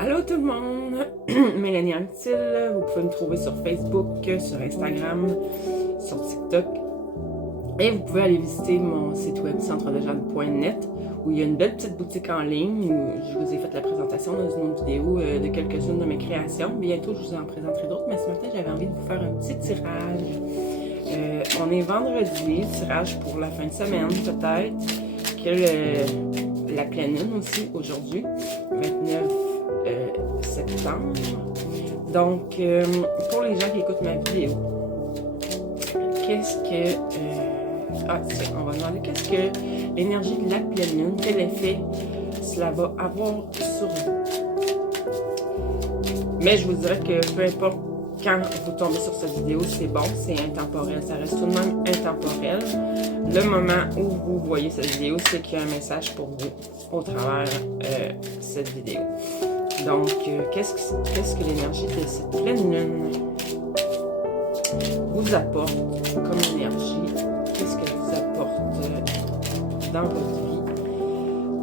Allô tout le monde, Mélanie Anctil, vous pouvez me trouver sur Facebook, sur Instagram, sur TikTok et vous pouvez aller visiter mon site web centredejade.net où il y a une belle petite boutique en ligne où je vous ai fait la présentation dans une autre vidéo de quelques-unes de mes créations. Bientôt je vous en présenterai d'autres, mais ce matin j'avais envie de vous faire un petit tirage. On est vendredi, tirage pour la fin de semaine peut-être, que la pleine lune aussi aujourd'hui, 29 septembre. Donc, pour les gens qui écoutent ma vidéo, qu'est-ce que... on va demander qu'est-ce que l'énergie de la pleine lune, quel effet cela va avoir sur vous. Mais je vous dirais que peu importe quand vous tombez sur cette vidéo, c'est bon, c'est intemporel, ça reste tout de même intemporel. Le moment où vous voyez cette vidéo, c'est qu'il y a un message pour vous au travers cette vidéo. Donc, qu'est-ce que l'énergie de cette pleine lune vous apporte comme énergie? Qu'est-ce qu'elle vous apporte dans votre vie?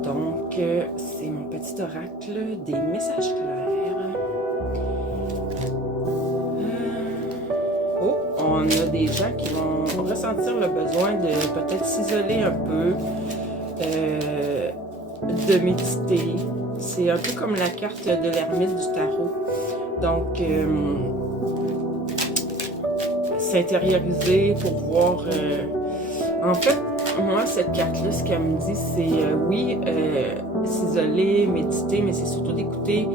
Donc, c'est mon petit oracle des messages clairs. Oh, on a des gens qui vont ressentir le besoin de peut-être s'isoler un peu, de méditer. C'est un peu comme la carte de l'ermite du tarot. Donc, s'intérioriser pour voir... en fait, moi, cette carte-là, ce qu'elle me dit, c'est oui, s'isoler, méditer, mais c'est surtout d'écouter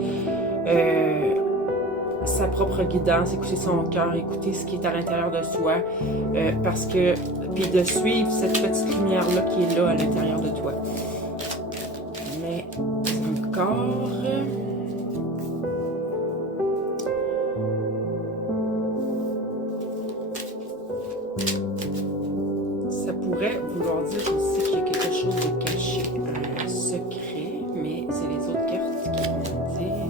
sa propre guidance, écouter son cœur, écouter ce qui est à l'intérieur de soi, parce que... Puis de suivre cette petite lumière-là qui est là à l'intérieur de toi. Mais... encore. Ça pourrait vouloir dire aussi qu'il y a quelque chose de caché, un secret, mais c'est les autres cartes qui vont dire.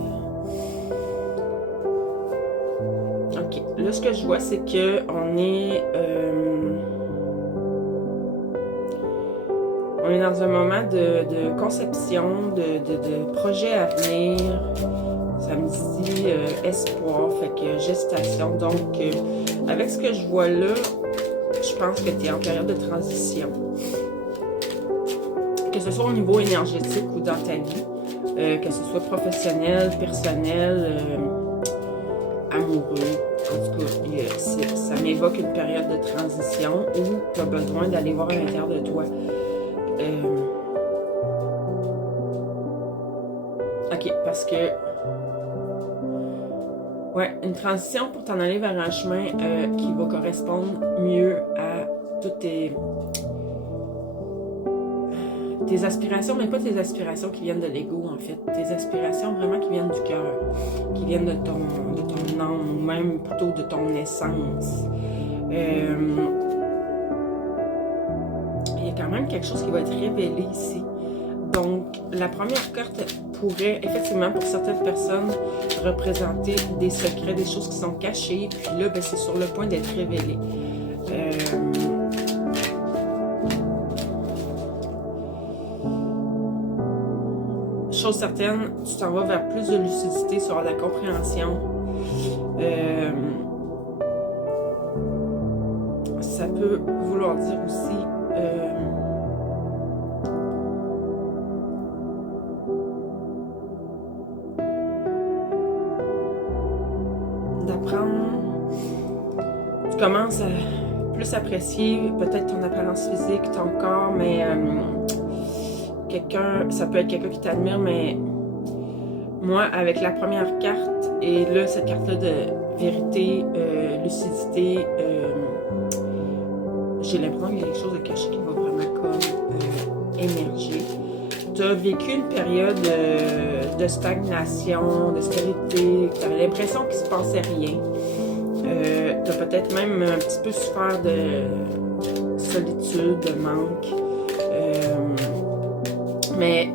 Ok, là ce que je vois c'est que on est dans un moment de conception, de projet à venir. Ça me dit espoir, fait que gestation. Donc, avec ce que je vois là, je pense que tu es en période de transition. Que ce soit au niveau énergétique ou dans ta vie, que ce soit professionnel, personnel, amoureux. En tout cas, ça m'évoque une période de transition où tu as besoin d'aller voir à l'intérieur de toi. Ok, parce que ouais, une transition pour t'en aller vers un chemin qui va correspondre mieux à toutes tes aspirations, mais pas tes aspirations qui viennent de l'ego en fait, tes aspirations vraiment qui viennent du cœur, qui viennent de ton âme, ou même plutôt de ton essence. Il y a quand même quelque chose qui va être révélé ici. Donc, la première carte pourrait, effectivement, pour certaines personnes, représenter des secrets, des choses qui sont cachées. Puis là, ben, c'est sur le point d'être révélé. Chose certaine, tu t'en vas vers plus de lucidité sur la compréhension. Ça peut vouloir dire aussi... tu commences à plus apprécier peut-être ton apparence physique, ton corps, mais ça peut être quelqu'un qui t'admire, mais moi, avec la première carte, et là, cette carte-là de vérité, lucidité, j'ai l'impression qu'il y a quelque chose de caché qui va vraiment comme émerger. Tu as vécu une période de stagnation, d'austérité, tu avais l'impression qu'il ne se passait rien. Tu as peut-être même un petit peu souffert de solitude, de manque. Mais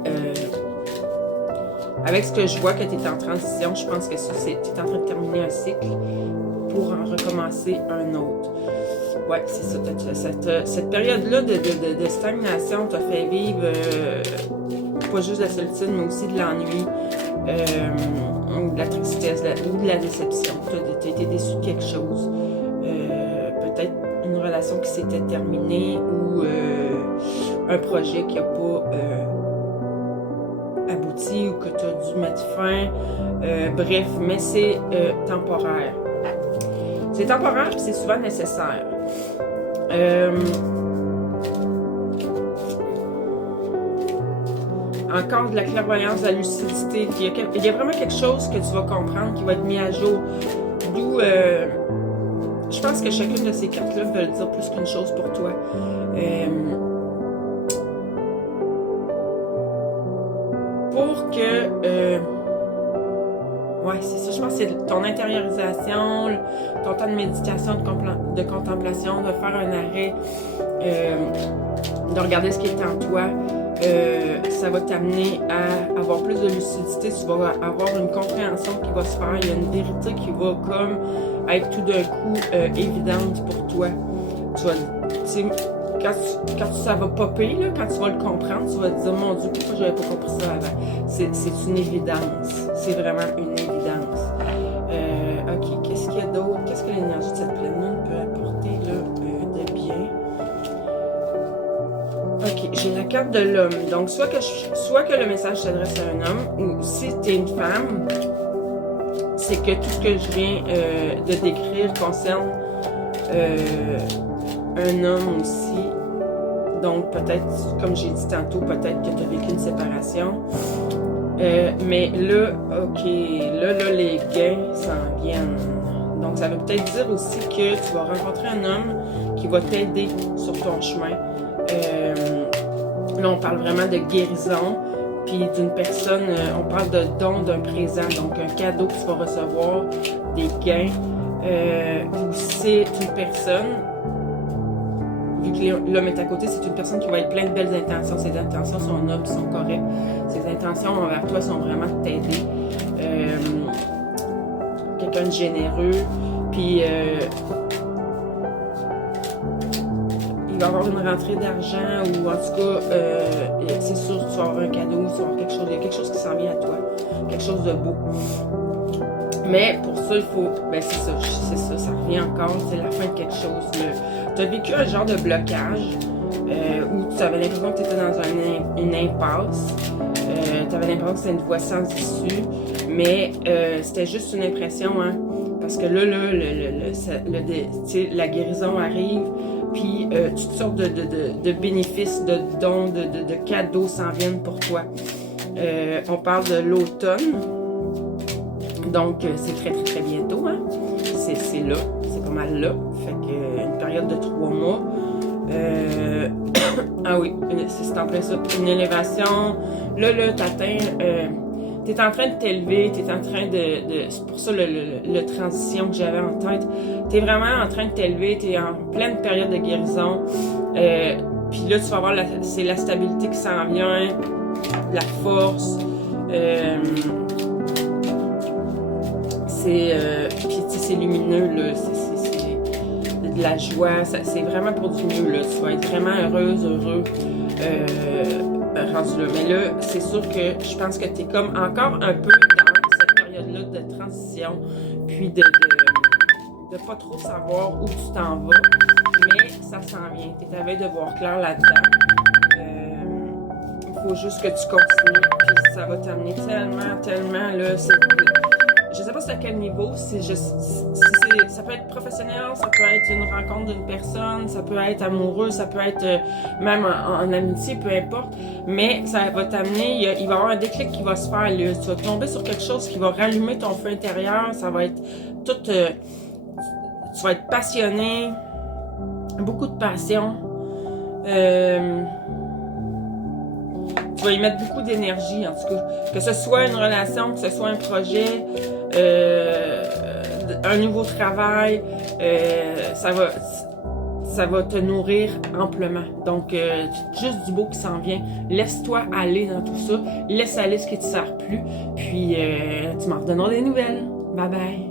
avec ce que je vois que tu es en transition, je pense que ça, tu es en train de terminer un cycle pour en recommencer un autre. Ouais, c'est ça. Cette période-là de stagnation t'a fait vivre pas juste de la solitude, mais aussi de l'ennui, de la tristesse ou de la déception. Tu as été déçu de quelque chose. Peut-être une relation qui s'était terminée ou un projet qui n'a pas abouti ou que tu as dû mettre fin. Bref, mais c'est temporaire. C'est temporaire et c'est souvent nécessaire. Encore de la clairvoyance, de la lucidité. Il y a vraiment quelque chose que tu vas comprendre qui va être mis à jour. D'où, je pense que chacune de ces cartes-là veut dire plus qu'une chose pour toi. Pour que... ouais, c'est ça. Je pense que c'est ton intériorisation, ton temps de méditation, de contemplation, de faire un arrêt, de regarder ce qui est en toi. Ça va t'amener à avoir plus de lucidité, tu vas avoir une compréhension qui va se faire, il y a une vérité qui va comme être tout d'un coup évidente pour toi. Tu vas, quand ça va popper, là, quand tu vas le comprendre, tu vas te dire, mon Dieu, pourquoi j'avais pas compris ça avant? C'est une évidence, c'est vraiment une évidence. Ok, qu'est-ce qu'il y a d'autre? Qu'est-ce que l'énergie de cette pleine lune peut apporter là, de bien? Ok, j'ai la carte de l'homme. Donc, soit que le message s'adresse à un homme, ou si tu es une femme, c'est que tout ce que je viens de décrire concerne un homme aussi. Donc, peut-être, comme j'ai dit tantôt, peut-être que tu as vécu une séparation. Mais là, ok, là, les gains s'en viennent. Donc, ça veut peut-être dire aussi que tu vas rencontrer un homme qui va t'aider sur ton chemin. Là, on parle vraiment de guérison, puis d'une personne, on parle de don d'un présent, donc un cadeau que tu vas recevoir, des gains, ou c'est une personne, vu que l'homme est à côté, c'est une personne qui va être pleine de belles intentions, ses intentions sont nobles, sont correctes, ses intentions envers toi sont vraiment de t'aider, quelqu'un de généreux, puis il va y avoir une rentrée d'argent ou en tout cas, c'est sûr que tu vas avoir un cadeau, tu vas avoir quelque chose, il y a quelque chose qui s'en vient à toi, quelque chose de beau. Mais pour ça, il faut, ben c'est ça, ça revient encore, c'est la fin de quelque chose. Tu as vécu un genre de blocage où tu avais l'impression que tu étais dans une impasse, tu avais l'impression que c'était une voie sans issue, mais c'était juste une impression, hein, parce que là, la guérison arrive, puis toutes sortes de bénéfices, de dons, de cadeaux s'en viennent pour toi. On parle de l'automne, donc c'est très très très bientôt, hein? C'est là, c'est pas mal là, fait que une période de 3 mois. Ah oui, c'est en plein ça, une élévation. Là, t'atteins, t'es en train de t'élever, t'es en train de c'est pour ça le transition que j'avais en tête. T'es vraiment en train de t'élever, t'es en pleine période de guérison. Puis là, tu vas voir, c'est la stabilité qui s'en vient, la force. Puis c'est lumineux, là, c'est de la joie, c'est vraiment pour du mieux, là. Tu vas être vraiment heureuse, heureux rendu là. Mais là, c'est sûr que je pense que tu es comme encore un peu dans cette période-là de transition, puis de pas trop savoir où tu t'en vas, mais ça s'en vient. Tu es à veille de voir clair là-dedans. Il faut juste que tu continues, puis ça va t'amener tellement, là, je sais pas c'est à quel niveau, ça peut être professionnel, ça peut être une rencontre d'une personne, ça peut être amoureux, ça peut être même en amitié, peu importe, mais ça va t'amener, il va y avoir un déclic qui va se faire, là. Tu vas tomber sur quelque chose qui va rallumer ton feu intérieur, ça va être tout, tu vas être passionné, beaucoup de passion, tu vas y mettre beaucoup d'énergie, en tout cas. Que ce soit une relation, que ce soit un projet, un nouveau travail, ça va te nourrir amplement. Donc, juste du beau qui s'en vient. Laisse-toi aller dans tout ça. Laisse aller ce qui ne te sert plus. Puis, tu m'en redonneras des nouvelles. Bye bye.